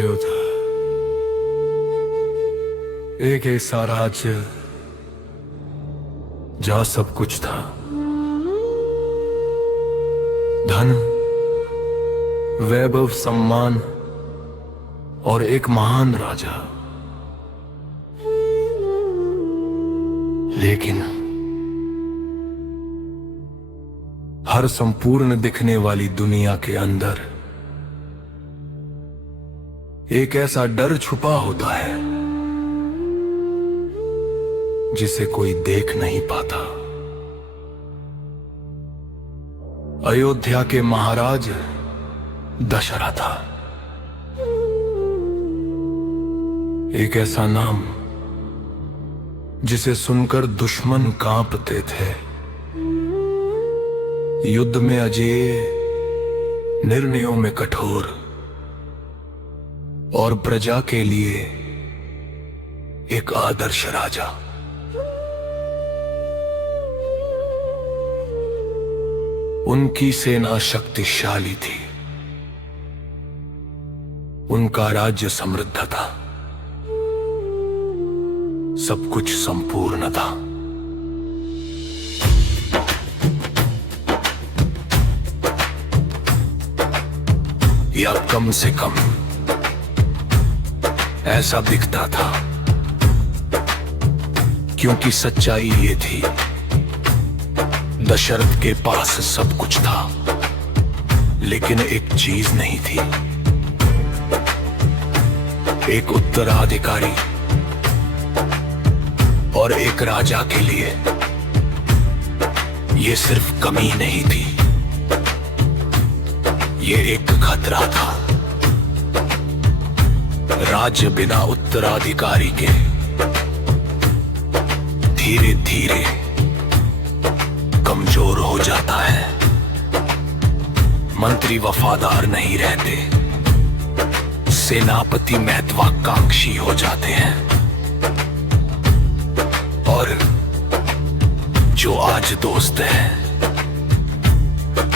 अयोध्या एक ऐसा राज्य जहां सब कुछ था, धन, वैभव, सम्मान और एक महान राजा। लेकिन हर संपूर्ण दिखने वाली दुनिया के अंदर एक ऐसा डर छुपा होता है जिसे कोई देख नहीं पाता। अयोध्या के महाराज दशरथ, एक ऐसा नाम जिसे सुनकर दुश्मन कांपते थे, युद्ध में अजेय, निर्णयों में कठोर और प्रजा के लिए एक आदर्श राजा। उनकी सेना शक्तिशाली थी, उनका राज्य समृद्ध था, सब कुछ संपूर्ण था। या कम से कम ऐसा दिखता था, क्योंकि सच्चाई ये थी, दशरथ के पास सब कुछ था, लेकिन एक चीज नहीं थी, एक उत्तराधिकारी। और एक राजा के लिए ये सिर्फ कमी नहीं थी, ये एक खतरा था। राज्य बिना उत्तराधिकारी के धीरे धीरे कमजोर हो जाता है। मंत्री वफादार नहीं रहते, सेनापति महत्वाकांक्षी हो जाते हैं, और जो आज दोस्त है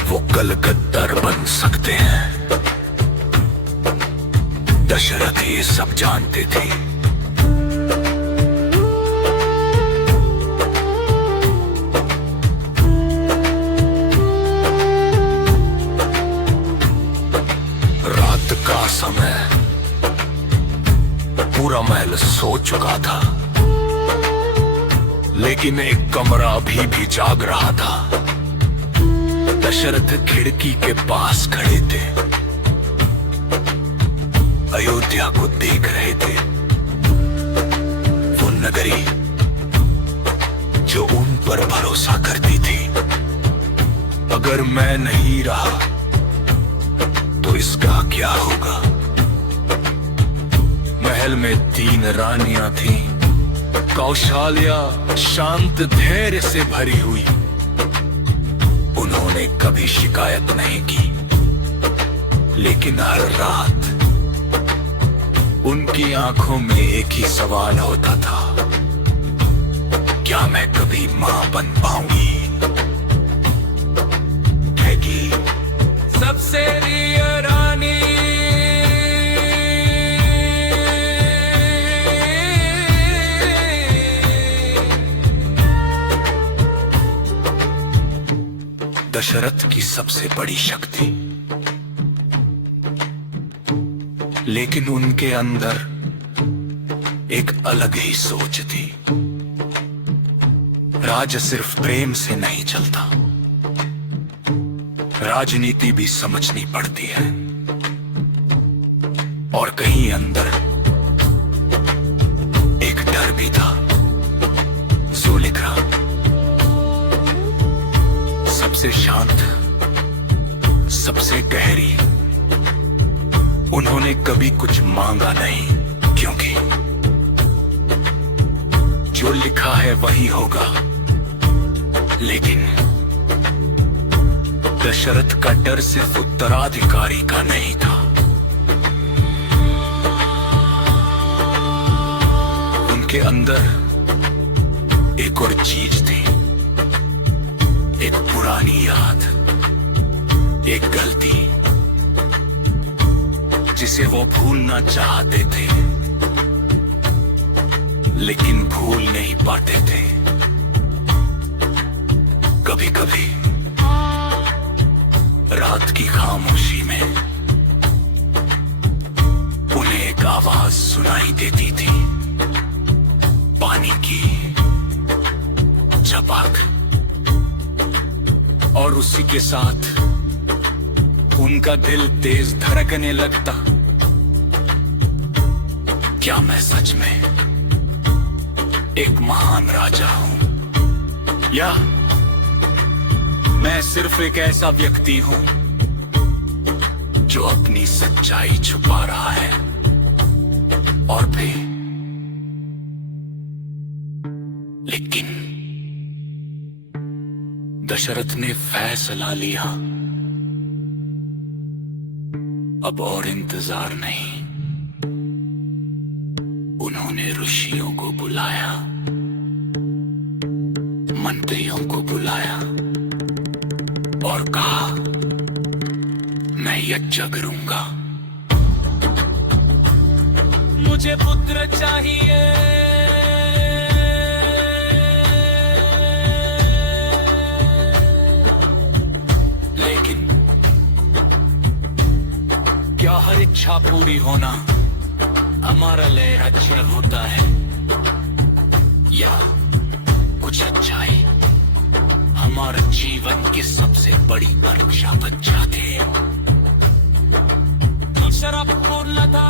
वो कल गद्दार बन सकते हैं। दशरथ ये सब जानते थे। रात का समय, पूरा महल सो चुका था, लेकिन एक कमरा अभी भी जाग रहा था। दशरथ खिड़की के पास खड़े थे, अयोध्या को देख रहे थे। वो नगरी जो उन पर भरोसा करती थी। अगर मैं नहीं रहा तो इसका क्या होगा? महल में 3 रानियां थीं, कौशल्या शांत धैर्य से भरी हुई। उन्होंने कभी शिकायत नहीं की, लेकिन हर रात उनकी आंखों में एक ही सवाल होता था, क्या मैं कभी मां बन पाऊंगी? ठगी सबसे प्रिय रानी, दशरथ की सबसे बड़ी शक्ति, लेकिन उनके अंदर एक अलग ही सोच थी। राज सिर्फ प्रेम से नहीं चलता, राजनीति भी समझनी पड़ती है। और कहीं अंदर एक डर भी था। ज़ुलेखा सबसे शांत, सबसे गहरी, उन्होंने कभी कुछ मांगा नहीं, क्योंकि जो लिखा है वही होगा। लेकिन दशरथ का डर सिर्फ उत्तराधिकारी का नहीं था, उनके अंदर एक और चीज थी, एक पुरानी याद, एक गलती जिसे वो भूलना चाहते थे लेकिन भूल नहीं पाते थे। कभी कभी रात की खामोशी में उन्हें एक आवाज सुनाई देती थी, पानी की झपक, और उसी के साथ उनका दिल तेज धड़कने लगता। क्या मैं सच में एक महान राजा हूं, या मैं सिर्फ एक ऐसा व्यक्ति हूं जो अपनी सच्चाई छुपा रहा है? और भी लेकिन दशरथ ने फैसला लिया, अब और इंतजार नहीं। उन्होंने ऋषियों को बुलाया, मंत्रियों को बुलाया और कहा, मैं यज्ञ करूंगा, मुझे पुत्र चाहिए। लेकिन क्या हर इच्छा पूरी होना हमारा लय अच्छा होता है, या कुछ अच्छाई हमारे जीवन की सबसे बड़ी परीक्षा बन जाती है? शराब पूर्णता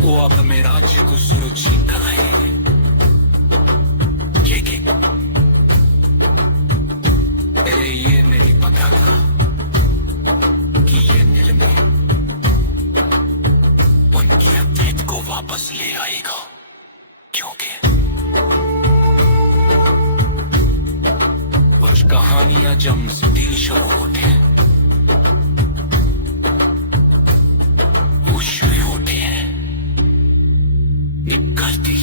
वो अब हमें राज्य को सुरक्षित कराए, लेकिन मेरे ये नहीं पता था कि ये निर्णय उनकी अतीत को वापस ले आएगा, क्योंकि कुछ कहानियां जब से शुरू होते हैं वो शुरू होते हैं निकलते